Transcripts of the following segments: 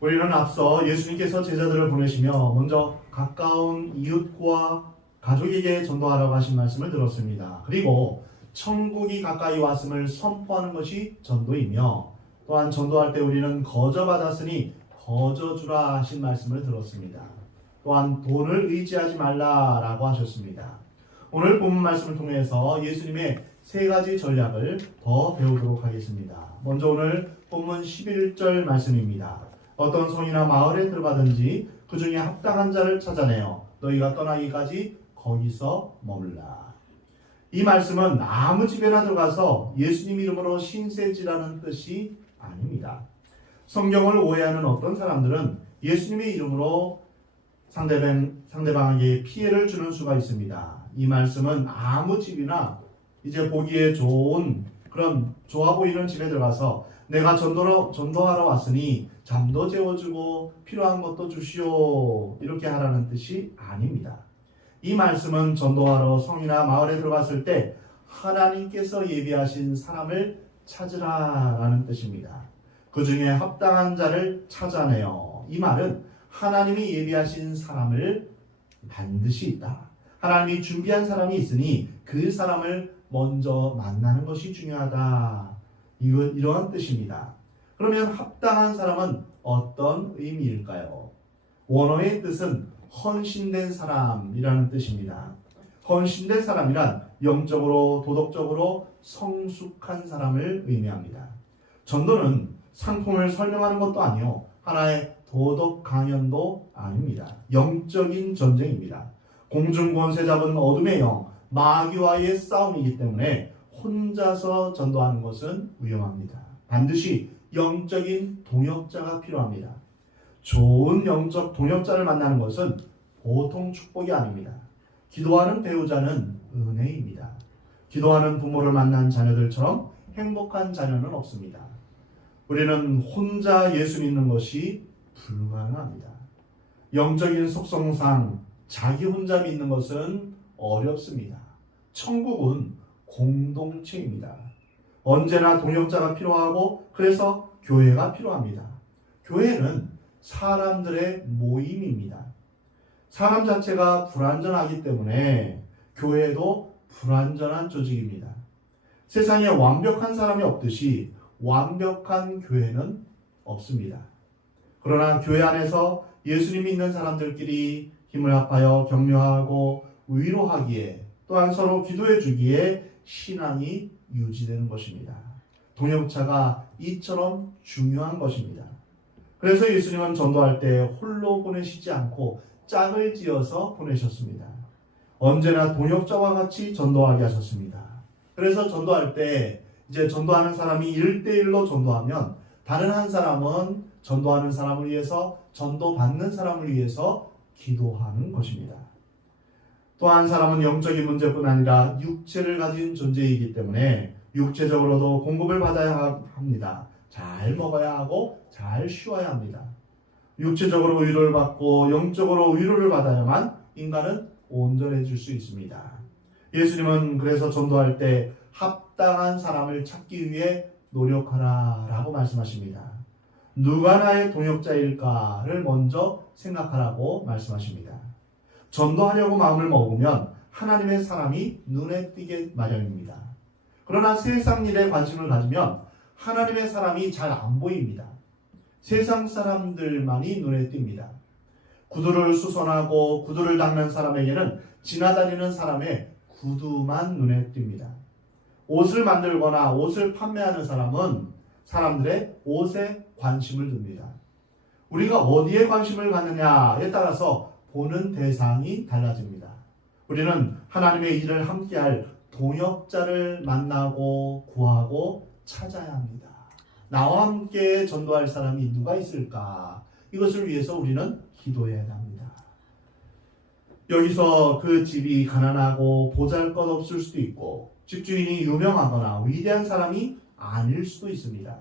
우리는 앞서 예수님께서 제자들을 보내시며 먼저 가까운 이웃과 가족에게 전도하라고 하신 말씀을 들었습니다. 그리고 천국이 가까이 왔음을 선포하는 것이 전도이며, 또한 전도할 때 우리는 거저 받았으니 거저 주라 하신 말씀을 들었습니다. 또한 돈을 의지하지 말라라고 하셨습니다. 오늘 본문 말씀을 통해서 예수님의 세 가지 전략을 더 배우도록 하겠습니다. 먼저 오늘 본문 11절 말씀입니다. 어떤 성이나 마을에 들어가든지 그 중에 합당한 자를 찾아내어 너희가 떠나기까지 거기서 머물라. 이 말씀은 아무 집에나 들어가서 예수님 이름으로 신세지라는 뜻이 아닙니다. 성경을 오해하는 어떤 사람들은 예수님의 이름으로 상대방에게 피해를 주는 수가 있습니다. 이 말씀은 아무 집이나 이제 보기에 좋은 그런 좋아 보이는 집에 들어가서 내가 전도하러 왔으니 잠도 재워주고 필요한 것도 주시오 이렇게 하라는 뜻이 아닙니다. 이 말씀은 전도하러 성이나 마을에 들어갔을 때 하나님께서 예비하신 사람을 찾으라라는 뜻입니다. 그 중에 합당한 자를 찾아내요. 이 말은 하나님이 예비하신 사람을 반드시 있다. 하나님이 준비한 사람이 있으니 그 사람을 먼저 만나는 것이 중요하다. 이러한 뜻입니다. 그러면 합당한 사람은 어떤 의미일까요? 원어의 뜻은 헌신된 사람이라는 뜻입니다. 헌신된 사람이란 영적으로 도덕적으로 성숙한 사람을 의미합니다. 전도는 상품을 설명하는 것도 아니요 하나의 도덕 강연도 아닙니다. 영적인 전쟁입니다. 공중권세 잡은 어둠의 영 마귀와의 싸움이기 때문에 혼자서 전도하는 것은 위험합니다. 반드시 영적인 동역자가 필요합니다. 좋은 영적 동역자를 만나는 것은 보통 축복이 아닙니다. 기도하는 배우자는 은혜입니다. 기도하는 부모를 만난 자녀들처럼 행복한 자녀는 없습니다. 우리는 혼자 예수 믿는 것이 불가능합니다. 영적인 속성상 자기 혼자 믿는 것은 어렵습니다. 천국은 공동체입니다. 언제나 동역자가 필요하고 그래서 교회가 필요합니다. 교회는 사람들의 모임입니다. 사람 자체가 불완전하기 때문에 교회도 불완전한 조직입니다. 세상에 완벽한 사람이 없듯이 완벽한 교회는 없습니다. 그러나 교회 안에서 예수님 믿는 사람들끼리 힘을 합하여 격려하고 위로하기에 또한 서로 기도해 주기에 신앙이 유지되는 것입니다. 동역자가 이처럼 중요한 것입니다. 그래서 예수님은 전도할 때 홀로 보내시지 않고 짝을 지어서 보내셨습니다. 언제나 동역자와 같이 전도하게 하셨습니다. 그래서 전도할 때 이제 전도하는 사람이 1대1로 전도하면 다른 한 사람은 전도하는 사람을 위해서 전도받는 사람을 위해서 기도하는 것입니다. 또 한 사람은 영적인 문제뿐 아니라 육체를 가진 존재이기 때문에 육체적으로도 공급을 받아야 합니다. 잘 먹어야 하고 잘 쉬어야 합니다. 육체적으로 위로를 받고 영적으로 위로를 받아야만 인간은 온전해질 수 있습니다. 예수님은 그래서 전도할 때 합당한 사람을 찾기 위해 노력하라라고 말씀하십니다. 누가 나의 동역자일까를 먼저 생각하라고 말씀하십니다. 전도하려고 마음을 먹으면 하나님의 사람이 눈에 띄게 마련입니다. 그러나 세상 일에 관심을 가지면 하나님의 사람이 잘 안 보입니다. 세상 사람들만이 눈에 띕니다. 구두를 수선하고 구두를 닦는 사람에게는 지나다니는 사람의 구두만 눈에 띕니다. 옷을 만들거나 옷을 판매하는 사람은 사람들의 옷에 관심을 둡니다. 우리가 어디에 관심을 갖느냐에 따라서 보는 대상이 달라집니다. 우리는 하나님의 일을 함께할 동역자를 만나고 구하고 찾아야 합니다. 나와 함께 전도할 사람이 누가 있을까? 이것을 위해서 우리는 기도해야 합니다. 여기서 그 집이 가난하고 보잘것없을 수도 있고 집주인이 유명하거나 위대한 사람이 아닐 수도 있습니다.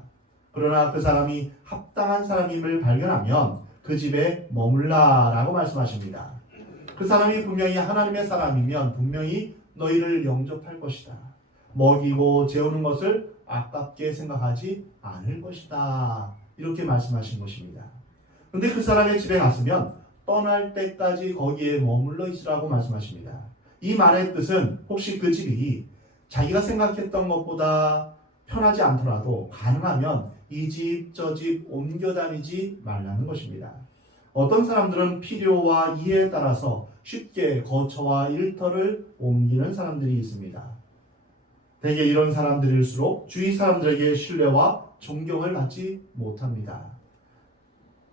그러나 그 사람이 합당한 사람임을 발견하면 그 집에 머물라라고 말씀하십니다. 그 사람이 분명히 하나님의 사람이면 분명히 너희를 영접할 것이다. 먹이고 재우는 것을 아깝게 생각하지 않을 것이다. 이렇게 말씀하신 것입니다. 근데 그 사람의 집에 갔으면 떠날 때까지 거기에 머물러 있으라고 말씀하십니다. 이 말의 뜻은 혹시 그 집이 자기가 생각했던 것보다 편하지 않더라도 가능하면 이 집 저 집 옮겨 다니지 말라는 것입니다. 어떤 사람들은 필요와 이해에 따라서 쉽게 거처와 일터를 옮기는 사람들이 있습니다. 대개 이런 사람들일수록 주위 사람들에게 신뢰와 존경을 받지 못합니다.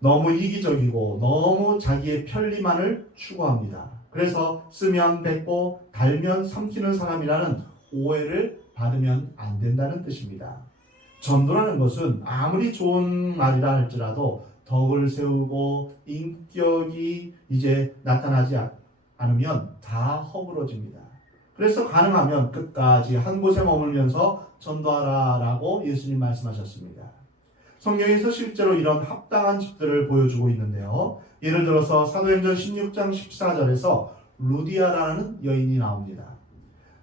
너무 이기적이고 너무 자기의 편리만을 추구합니다. 그래서 쓰면 뱉고 달면 삼키는 사람이라는 오해를 받으면 안 된다는 뜻입니다. 전도라는 것은 아무리 좋은 말이라 할지라도 덕을 세우고 인격이 이제 나타나지 않으면 다 허물어집니다. 그래서 가능하면 끝까지 한 곳에 머물면서 전도하라라고 예수님 말씀하셨습니다. 성경에서 실제로 이런 합당한 집들을 보여주고 있는데요. 예를 들어서 사도행전 16장 14절에서 루디아라는 여인이 나옵니다.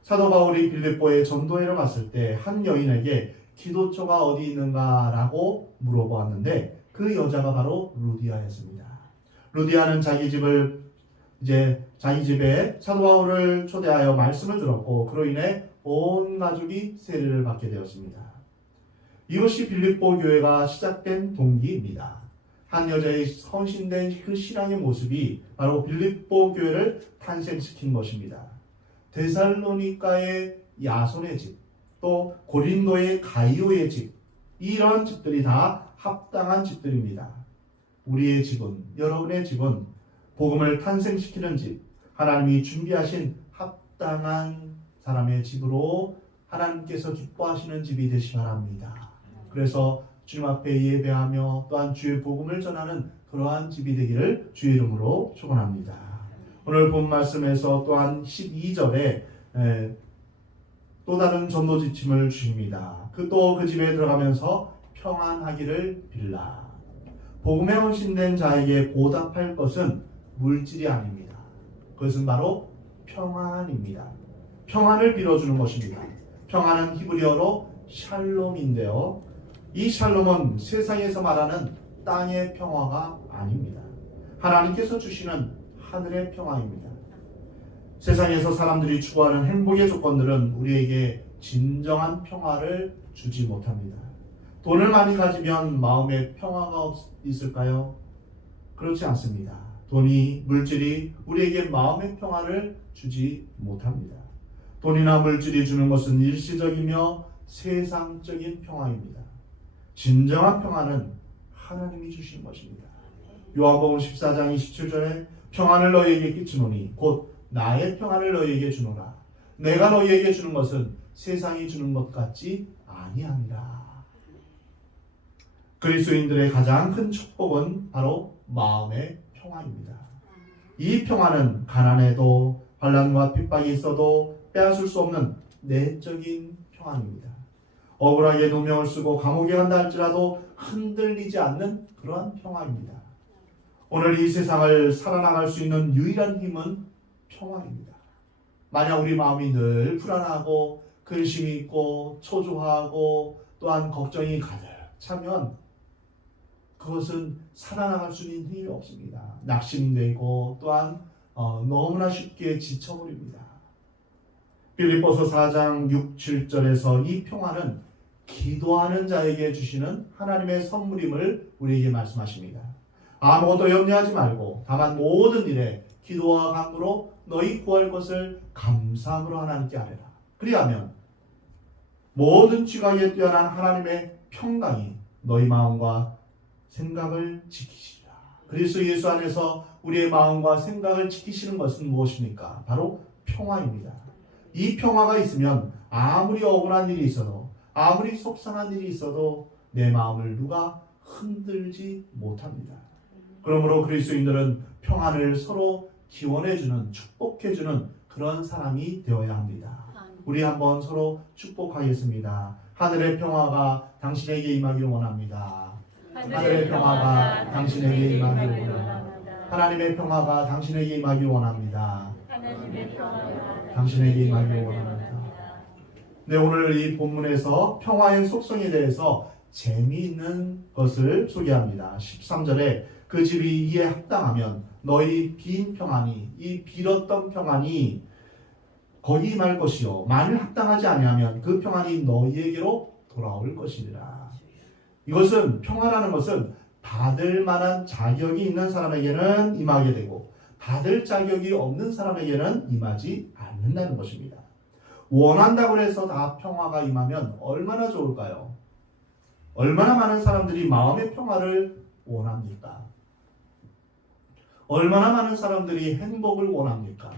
사도 바울이 빌립보에 전도회를 갔을 때 한 여인에게 기도처가 어디 있는가라고 물어보았는데 그 여자가 바로 루디아였습니다. 루디아는 자기 집에 사도 바울을 초대하여 말씀을 들었고 그로 인해 온 가족이 세례를 받게 되었습니다. 이것이 빌립보 교회가 시작된 동기입니다. 한 여자의 헌신된 그 신앙의 모습이 바로 빌립보 교회를 탄생시킨 것입니다. 데살로니가의 야손의 집, 또 고린도의 가이오의 집, 이런 집들이 다 합당한 집들입니다. 우리의 집은, 여러분의 집은 복음을 탄생시키는 집, 하나님이 준비하신 합당한 사람의 집으로 하나님께서 기뻐하시는 집이 되시기 바랍니다. 그래서 주님 앞에 예배하며 또한 주의 복음을 전하는 그러한 집이 되기를 주의 이름으로 축원합니다. 오늘 본 말씀에서 또한 12절에 또 다른 전도 지침을 주십니다. 또 그 집에 들어가면서 평안하기를 빌라. 복음에 헌신된 자에게 보답할 것은 물질이 아닙니다. 그것은 바로 평안입니다. 평안을 빌어주는 것입니다. 평안은 히브리어로 샬롬인데요. 이 샬롬은 세상에서 말하는 땅의 평화가 아닙니다. 하나님께서 주시는 하늘의 평화입니다. 세상에서 사람들이 추구하는 행복의 조건들은 우리에게 진정한 평화를 주지 못합니다. 돈을 많이 가지면 마음에 평화가 있을까요? 그렇지 않습니다. 돈이, 물질이 우리에게 마음의 평화를 주지 못합니다. 돈이나 물질이 주는 것은 일시적이며 세상적인 평화입니다. 진정한 평화는 하나님이 주신 것입니다. 요한복음 14장 27절에 평안을 너희에게 끼치노니 곧 나의 평안을 너희에게 주노라. 내가 너희에게 주는 것은 세상이 주는 것 같지 아니하니라. 그리스도인들의 가장 큰 축복은 바로 마음의 평안입니다. 이 평안은 가난해도 환난과 핍박이 있어도 빼앗을 수 없는 내적인 평안입니다. 억울하게 누명을 쓰고 감옥에 간다 할지라도 흔들리지 않는 그러한 평안입니다. 오늘 이 세상을 살아나갈 수 있는 유일한 힘은 평안입니다. 만약 우리 마음이 늘 불안하고 근심이 있고 초조하고 또한 걱정이 가득 차면 그것은 살아나갈 수 있는 힘이 없습니다. 낙심되고 또한 너무나 쉽게 지쳐버립니다. 빌립보서 4장 6, 7절에서 이 평안은 기도하는 자에게 주시는 하나님의 선물임을 우리에게 말씀하십니다. 아무것도 염려하지 말고 다만 모든 일에 기도와 간구로 너희 구할 것을 감사함으로 하나님께 아뢰라. 그리하면 모든 지각에 뛰어난 하나님의 평강이 너희 마음과 생각을 지키시리라. 그리스도 예수 안에서 우리의 마음과 생각을 지키시는 것은 무엇입니까? 바로 평화입니다. 이 평화가 있으면 아무리 억울한 일이 있어도 아무리 속상한 일이 있어도 내 마음을 누가 흔들지 못합니다. 그러므로 그리스도인들은 평안을 서로 기원해주는, 축복해주는 그런 사람이 되어야 합니다. 우리 한번 서로 축복하겠습니다. 하늘의 평화가 당신에게 임하기를 원합니다. 하늘의 평화가 당신에게 임하기를 원합니다. 하나님의 평화가 당신에게 임하기를 원합니다. 당신에게 임하기를 원합니다. 네, 오늘 이 본문에서 평화의 속성에 대해서 재미있는 것을 소개합니다. 13절에 그 집이 이에 합당하면 너희 빈 평안이, 이 빌었던 평안이 거기 임할 것이요 만일 합당하지 아니하면 그 평안이 너희에게로 돌아올 것이니라. 이것은 평화라는 것은 받을 만한 자격이 있는 사람에게는 임하게 되고 받을 자격이 없는 사람에게는 임하지 않는다는 것입니다. 원한다고 해서 다 평화가 임하면 얼마나 좋을까요? 얼마나 많은 사람들이 마음의 평화를 원합니까? 얼마나 많은 사람들이 행복을 원합니까?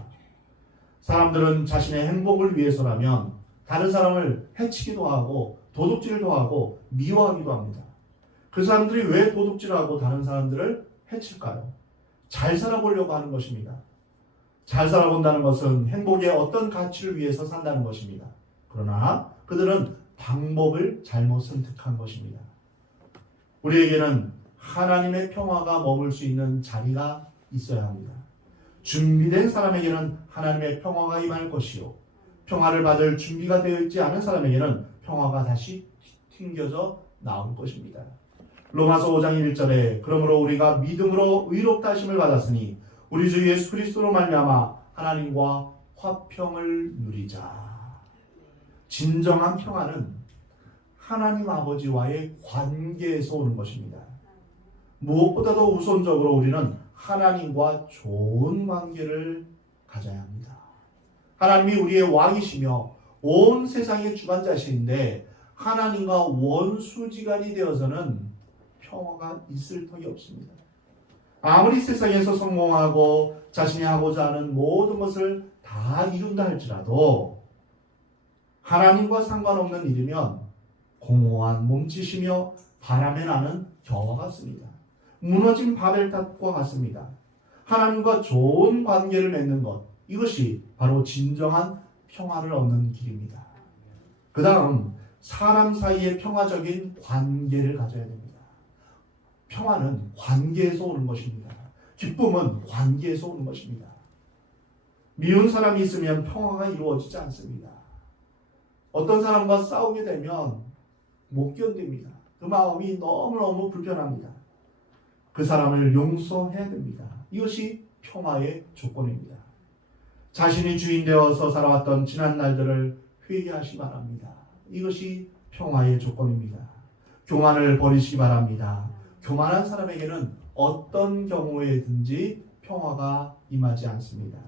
사람들은 자신의 행복을 위해서라면 다른 사람을 해치기도 하고 도둑질도 하고 미워하기도 합니다. 그 사람들이 왜 도둑질하고 다른 사람들을 해칠까요? 잘 살아보려고 하는 것입니다. 잘 살아본다는 것은 행복의 어떤 가치를 위해서 산다는 것입니다. 그러나 그들은 방법을 잘못 선택한 것입니다. 우리에게는 하나님의 평화가 머물 수 있는 자리가 있어야 합니다. 준비된 사람에게는 하나님의 평화가 임할 것이요 평화를 받을 준비가 되어 있지 않은 사람에게는 평화가 다시 튕겨져 나올 것입니다. 로마서 5장 1절에 그러므로 우리가 믿음으로 의롭다 하심을 받았으니 우리 주 예수 그리스도로 말미암아 하나님과 화평을 누리자. 진정한 평화는 하나님 아버지와의 관계에서 오는 것입니다. 무엇보다도 우선적으로 우리는 하나님과 좋은 관계를 가져야 합니다. 하나님이 우리의 왕이시며 온 세상의 주관자신데 하나님과 원수지간이 되어서는 평화가 있을 터이 없습니다. 아무리 세상에서 성공하고 자신이 하고자 하는 모든 것을 다 이룬다 할지라도 하나님과 상관없는 일이면 공허한 몸짓이며 바람에 나는 겨와 같습니다. 무너진 바벨탑과 같습니다. 하나님과 좋은 관계를 맺는 것, 이것이 바로 진정한 평화를 얻는 길입니다. 그 다음 사람 사이의 평화적인 관계를 가져야 됩니다. 평화는 관계에서 오는 것입니다. 기쁨은 관계에서 오는 것입니다. 미운 사람이 있으면 평화가 이루어지지 않습니다. 어떤 사람과 싸우게 되면 못 견딥니다. 그 마음이 너무너무 불편합니다. 그 사람을 용서해야 됩니다. 이것이 평화의 조건입니다. 자신이 주인 되어서 살아왔던 지난 날들을 회개하시기 바랍니다. 이것이 평화의 조건입니다. 교만을 버리시기 바랍니다. 교만한 사람에게는 어떤 경우에든지 평화가 임하지 않습니다.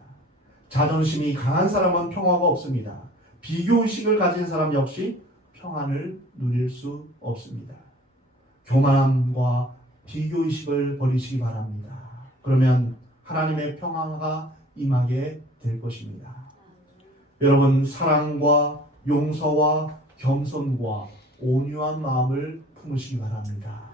자존심이 강한 사람은 평화가 없습니다. 비교의식을 가진 사람 역시 평안을 누릴 수 없습니다. 교만함과 비교의식을 버리시기 바랍니다. 그러면 하나님의 평화가 임하게 될 것입니다. 여러분, 사랑과 용서와 겸손과 온유한 마음을 품으시기 바랍니다.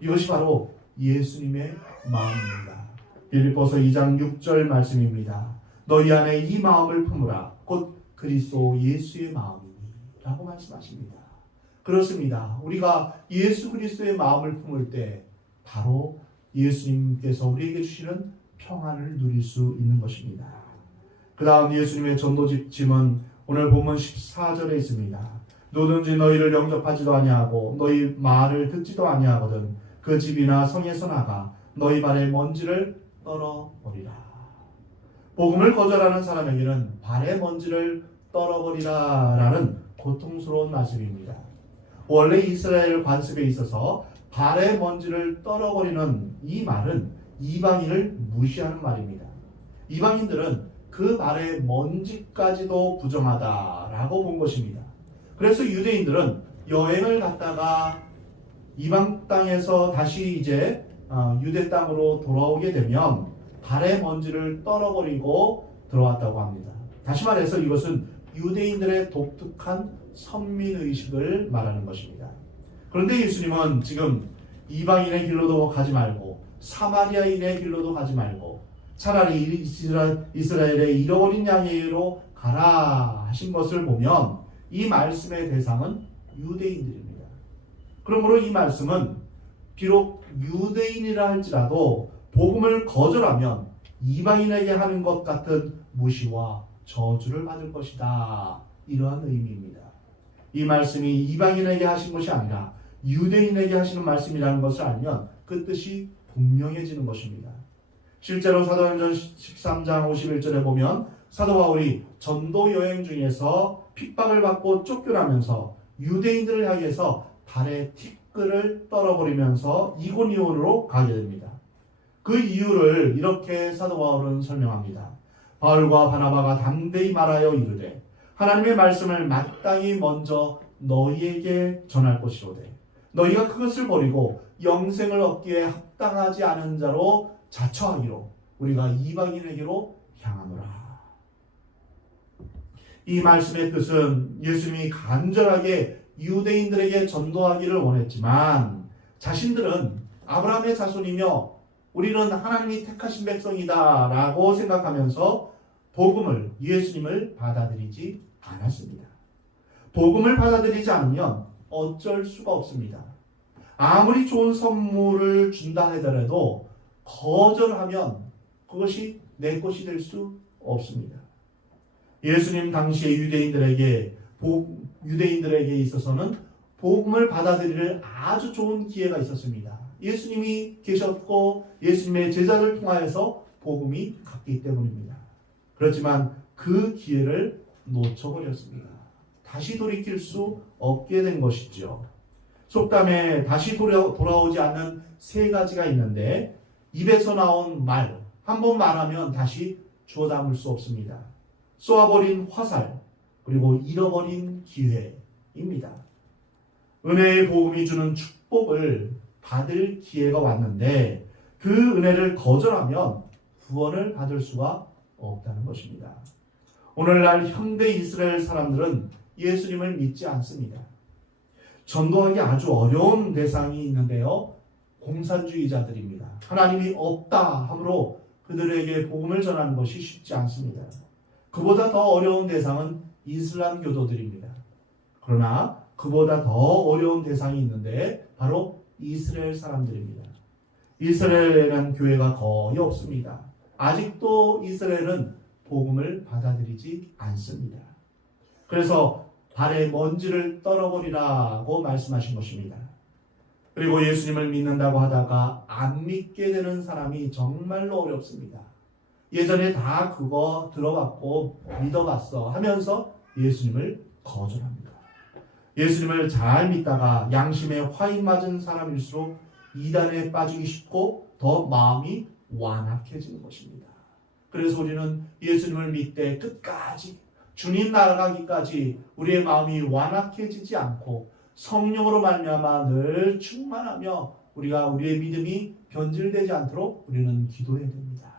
이것이 바로 예수님의 마음입니다. 빌립보서 2장 6절 말씀입니다. 너희 안에 이 마음을 품으라. 곧 그리스도 예수의 마음이니 라고 말씀하십니다. 그렇습니다. 우리가 예수 그리스도의 마음을 품을 때 바로 예수님께서 우리에게 주시는 평안을 누릴 수 있는 것입니다. 그 다음 예수님의 전도집침은 오늘 본문 14절에 있습니다. 누구든지 너희를 영접하지도 아니하고 너희 말을 듣지도 아니하거든 그 집이나 성에서 나가 너희 발의 먼지를 떨어버리라. 복음을 거절하는 사람에게는 발의 먼지를 떨어버리라 라는 고통스러운 말씀입니다. 원래 이스라엘 관습에 있어서 발의 먼지를 떨어버리는 이 말은 이방인을 무시하는 말입니다. 이방인들은 그 발의 먼지까지도 부정하다라고 본 것입니다. 그래서 유대인들은 여행을 갔다가 이방 땅에서 다시 이제 유대 땅으로 돌아오게 되면 발의 먼지를 떨어버리고 들어왔다고 합니다. 다시 말해서 이것은 유대인들의 독특한 선민의식을 말하는 것입니다. 그런데 예수님은 지금 이방인의 길로도 가지 말고 사마리아인의 길로도 가지 말고 차라리 이스라엘의 잃어버린 양에게로 가라 하신 것을 보면 이 말씀의 대상은 유대인들입니다. 그러므로 이 말씀은 비록 유대인이라 할지라도 복음을 거절하면 이방인에게 하는 것 같은 무시와 저주를 받을 것이다. 이러한 의미입니다. 이 말씀이 이방인에게 하신 것이 아니라 유대인에게 하시는 말씀이라는 것을 알면 그 뜻이 분명해지는 것입니다. 실제로 사도행전 13장 51절에 보면 사도 바울이 전도 여행 중에서 핍박을 받고 쫓겨나면서 유대인들을 향해서 발에 티끌을 떨어버리면서 이고니온으로 가게 됩니다. 그 이유를 이렇게 사도 바울은 설명합니다. 바울과 바나바가 담대히 말하여 이르되 하나님의 말씀을 마땅히 먼저 너희에게 전할 것이로되 너희가 그것을 버리고 영생을 얻기에 합당하지 않은 자로 자처하기로 우리가 이방인에게로 향하노라. 이 말씀의 뜻은 예수님이 간절하게 유대인들에게 전도하기를 원했지만 자신들은 아브라함의 자손이며 우리는 하나님이 택하신 백성이다 라고 생각하면서 복음을, 예수님을 받아들이지 않았습니다. 복음을 받아들이지 않으면 어쩔 수가 없습니다. 아무리 좋은 선물을 준다 하더라도 거절하면 그것이 내 것이 될 수 없습니다. 예수님 당시의 유대인들에게 있어서는 복음을 받아들일 아주 좋은 기회가 있었습니다. 예수님이 계셨고 예수님의 제자를 통하여서 복음이 갔기 때문입니다. 그렇지만 그 기회를 놓쳐버렸습니다. 다시 돌이킬 수 없게 된 것이죠. 속담에 다시 돌아오지 않는 세 가지가 있는데 입에서 나온 말, 한 번 말하면 다시 주워 담을 수 없습니다. 쏘아버린 화살, 그리고 잃어버린 기회입니다. 은혜의 복음이 주는 축복을 받을 기회가 왔는데 그 은혜를 거절하면 구원을 받을 수가 없다는 것입니다. 오늘날 현대 이스라엘 사람들은 예수님을 믿지 않습니다. 전도하기 아주 어려운 대상이 있는데요. 공산주의자들입니다. 하나님이 없다 하므로 그들에게 복음을 전하는 것이 쉽지 않습니다. 그보다 더 어려운 대상은 이슬람 교도들입니다. 그러나 그보다 더 어려운 대상이 있는데 바로 이스라엘 사람들입니다. 이스라엘에는 교회가 거의 없습니다. 아직도 이스라엘은 복음을 받아들이지 않습니다. 그래서 발에 먼지를 떨어버리라고 말씀하신 것입니다. 그리고 예수님을 믿는다고 하다가 안 믿게 되는 사람이 정말로 어렵습니다. 예전에 다 그거 들어봤고 믿어봤어 하면서 예수님을 거절합니다. 예수님을 잘 믿다가 양심에 화인 맞은 사람일수록 이단에 빠지기 쉽고 더 마음이 완악해지는 것입니다. 그래서 우리는 예수님을 믿되 끝까지 주님 나아가기까지 우리의 마음이 완악해지지 않고 성령으로 말미암아 늘 충만하며 우리의 믿음이 변질되지 않도록 우리는 기도해야 됩니다.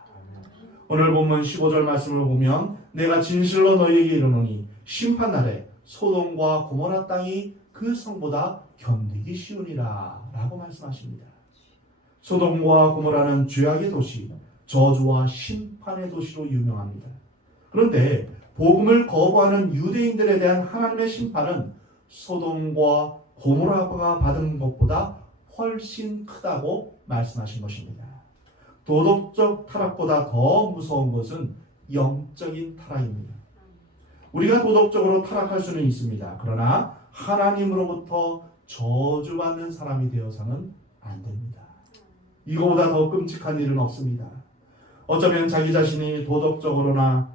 오늘 본문 15절 말씀을 보면 내가 진실로 너희에게 이르노니 심판날에 소돔과 고모라 땅이 그 성보다 견디기 쉬우니라 라고 말씀하십니다. 소돔과 고모라는 죄악의 도시, 저주와 심판의 도시로 유명합니다. 그런데 복음을 거부하는 유대인들에 대한 하나님의 심판은 소돔과 고모라가 받은 것보다 훨씬 크다고 말씀하신 것입니다. 도덕적 타락보다 더 무서운 것은 영적인 타락입니다. 우리가 도덕적으로 타락할 수는 있습니다. 그러나 하나님으로부터 저주받는 사람이 되어서는 안 됩니다. 이거보다 더 끔찍한 일은 없습니다. 어쩌면 자기 자신이 도덕적으로나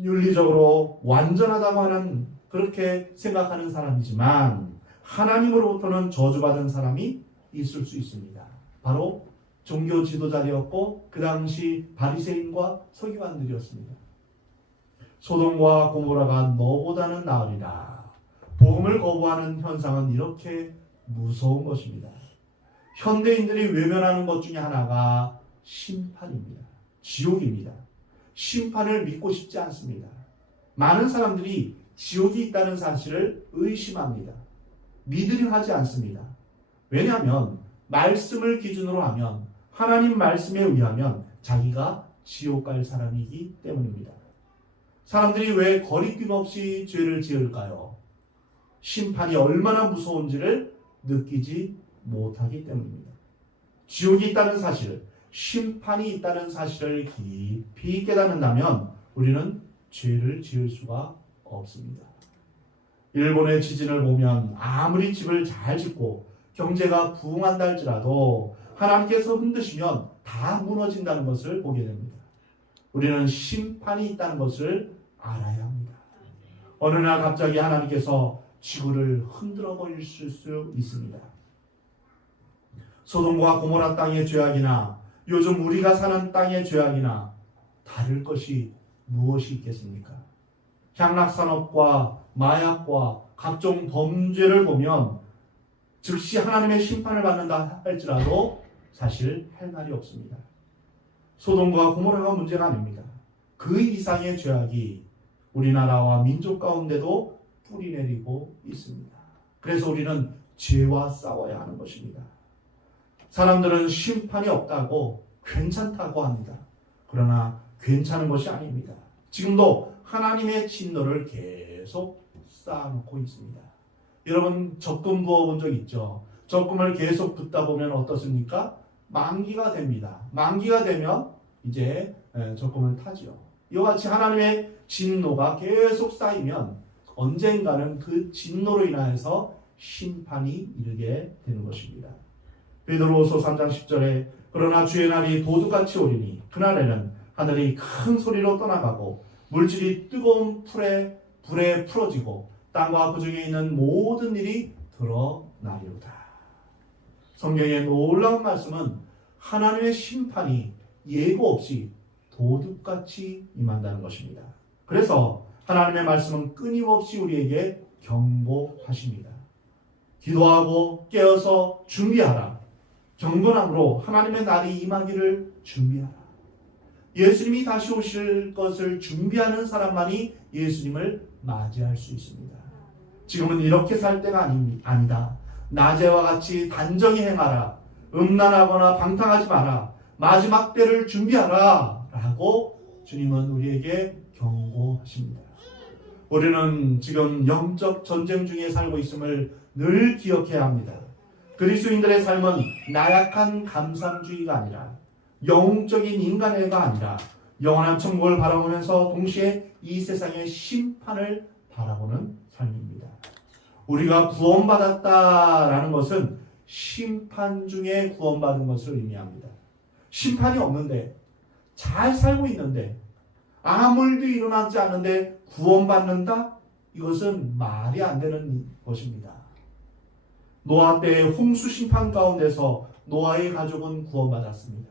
윤리적으로 완전하다고 하는 그렇게 생각하는 사람이지만 하나님으로부터는 저주받은 사람이 있을 수 있습니다. 바로 종교 지도자였고 그 당시 바리새인과 서기관들이었습니다. 소돔과 고모라가 너보다는 나으리라. 복음을 거부하는 현상은 이렇게 무서운 것입니다. 현대인들이 외면하는 것 중에 하나가 심판입니다. 지옥입니다. 심판을 믿고 싶지 않습니다. 많은 사람들이 지옥이 있다는 사실을 의심합니다. 믿으려 하지 않습니다. 왜냐하면 말씀을 기준으로 하면 하나님 말씀에 의하면 자기가 지옥 갈 사람이기 때문입니다. 사람들이 왜 거리낌 없이 죄를 지을까요? 심판이 얼마나 무서운지를 느끼지 못하기 때문입니다. 지옥이 있다는 사실, 심판이 있다는 사실을 깊이 깨닫는다면 우리는 죄를 지을 수가 없습니다. 일본의 지진을 보면 아무리 집을 잘 짓고 경제가 부흥한다 할지라도 하나님께서 흔드시면 다 무너진다는 것을 보게 됩니다. 우리는 심판이 있다는 것을 알아야 합니다. 어느 날 갑자기 하나님께서 지구를 흔들어 버리실 수 있습니다. 소돔과 고모라 땅의 죄악이나 요즘 우리가 사는 땅의 죄악이나 다를 것이 무엇이 있겠습니까? 향락산업과 마약과 각종 범죄를 보면 즉시 하나님의 심판을 받는다 할지라도 사실 할 말이 없습니다. 소돔과 고모라가 문제가 아닙니다. 그 이상의 죄악이 우리나라와 민족 가운데도 뿌리내리고 있습니다. 그래서 우리는 죄와 싸워야 하는 것입니다. 사람들은 심판이 없다고 괜찮다고 합니다. 그러나 괜찮은 것이 아닙니다. 지금도 하나님의 진노를 계속 쌓아놓고 있습니다. 여러분 적금 부어본 적 있죠? 적금을 계속 붓다 보면 어떻습니까? 만기가 됩니다. 만기가 되면 이제 적금을 타지요. 이와 같이 하나님의 진노가 계속 쌓이면 언젠가는 그 진노로 인하여서 심판이 이르게 되는 것입니다. 베드로후서 3장 10절에 그러나 주의 날이 도둑같이 오리니 그날에는 하늘이 큰 소리로 떠나가고 물질이 뜨거운 불에 풀어지고 땅과 그 중에 있는 모든 일이 드러나리로다. 성경의 놀라운 말씀은 하나님의 심판이 예고 없이 도둑같이 임한다는 것입니다. 그래서 하나님의 말씀은 끊임없이 우리에게 경고하십니다. 기도하고 깨어서 준비하라. 경건함으로 하나님의 날이 임하기를 준비하라. 예수님이 다시 오실 것을 준비하는 사람만이 예수님을 맞이할 수 있습니다. 지금은 이렇게 살 때가 아니다. 낮에와 같이 단정히 행하라. 음란하거나 방탕하지 마라. 마지막 때를 준비하라. 라고 주님은 우리에게 경고하십니다. 우리는 지금 영적 전쟁 중에 살고 있음을 늘 기억해야 합니다. 그리스도인들의 삶은 나약한 감상주의가 아니라 영적인 인간애가 아니라 영원한 천국을 바라보면서 동시에 이 세상의 심판을 바라보는 삶입니다. 우리가 구원받았다라는 것은 심판 중에 구원받은 것을 의미합니다. 심판이 없는데 잘 살고 있는데 아무 일도 일어나지 않는데 구원받는다? 이것은 말이 안 되는 것입니다. 노아 때의 홍수 심판 가운데서 노아의 가족은 구원받았습니다.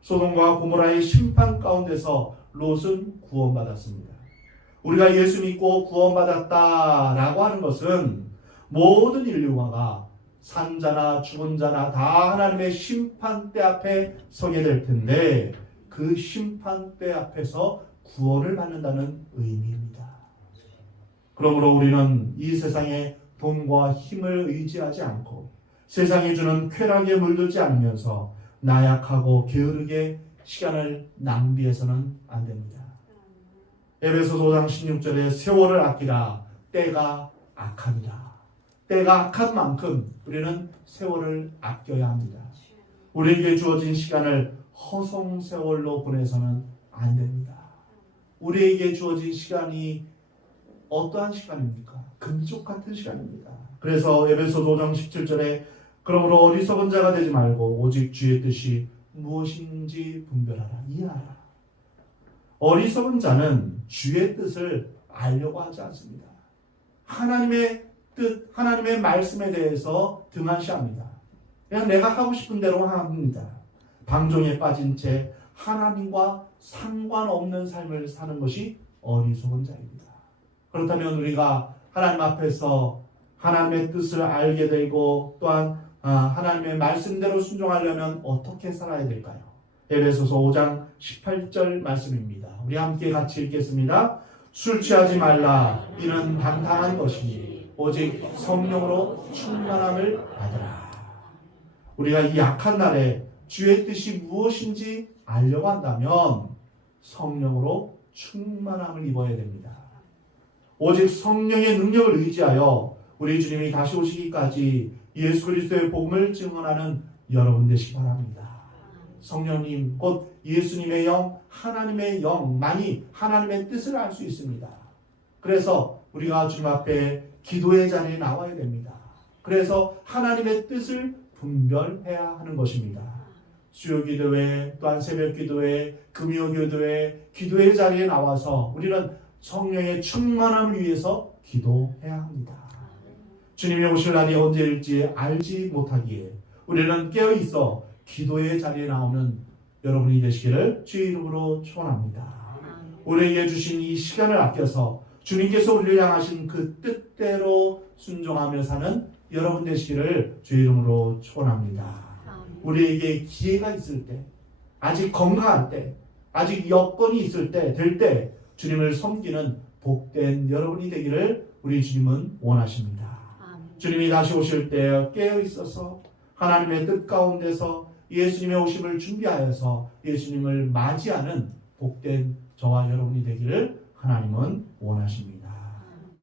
소돔과 고모라의 심판 가운데서 롯은 구원받았습니다. 우리가 예수 믿고 구원받았다라고 하는 것은 모든 인류가 산자나 죽은 자나 다 하나님의 심판대 앞에 서게 될 텐데 그 심판대 앞에서 구원을 받는다는 의미입니다. 그러므로 우리는 이 세상의 돈과 힘을 의지하지 않고 세상이 주는 쾌락에 물들지 않으면서 나약하고 게으르게 시간을 낭비해서는 안 됩니다. 에베소서 5장 16절에 세월을 아끼라 때가 악합니다. 때가 악한 만큼 우리는 세월을 아껴야 합니다. 우리에게 주어진 시간을 허송세월로 보내서는 안 됩니다. 우리에게 주어진 시간이 어떠한 시간입니까? 금쪽 같은 시간입니다. 그래서 에베소서 5장 17절에 그러므로 어리석은 자가 되지 말고 오직 주의 뜻이 무엇인지 분별하라. 이해하라. 어리석은 자는 주의 뜻을 알려고 하지 않습니다. 하나님의 뜻, 하나님의 말씀에 대해서 등한시합니다. 그냥 내가 하고 싶은 대로 합니다. 방종에 빠진 채 하나님과 상관없는 삶을 사는 것이 어리석은 자입니다. 그렇다면 우리가 하나님 앞에서 하나님의 뜻을 알게 되고 또한 하나님의 말씀대로 순종하려면 어떻게 살아야 될까요? 에베소서 5장 18절 말씀입니다. 우리 함께 같이 읽겠습니다. 술 취하지 말라. 이는 방탕한 것이니 오직 성령으로 충만함을 받으라. 우리가 이 약한 날에 주의 뜻이 무엇인지 알려고 한다면 성령으로 충만함을 입어야 됩니다. 오직 성령의 능력을 의지하여 우리 주님이 다시 오시기까지 예수 그리스도의 복음을 증언하는 여러분 되시기 바랍니다. 성령님 곧 예수님의 영, 하나님의 영만이 하나님의 뜻을 알 수 있습니다. 그래서 우리가 주님 앞에 기도의 자리에 나와야 됩니다. 그래서 하나님의 뜻을 분별해야 하는 것입니다. 수요기도회, 또한 새벽기도회, 금요기도회, 기도의 자리에 나와서 우리는 성령의 충만함을 위해서 기도해야 합니다. 주님이 오실 날이 언제일지 알지 못하기에 우리는 깨어있어 기도의 자리에 나오는 여러분이 되시기를 주의 이름으로 축원합니다. 우리에게 주신 이 시간을 아껴서 주님께서 우리를 향하신 그 뜻대로 순종하며 사는 여러분 되시기를 주의 이름으로 축원합니다. 우리에게 기회가 있을 때, 아직 건강할 때, 아직 여건이 있을 때, 될 때 주님을 섬기는 복된 여러분이 되기를 우리 주님은 원하십니다. 주님이 다시 오실 때 깨어 있어서 하나님의 뜻 가운데서 예수님의 오심을 준비하여서 예수님을 맞이하는 복된 저와 여러분이 되기를 하나님은 원하십니다.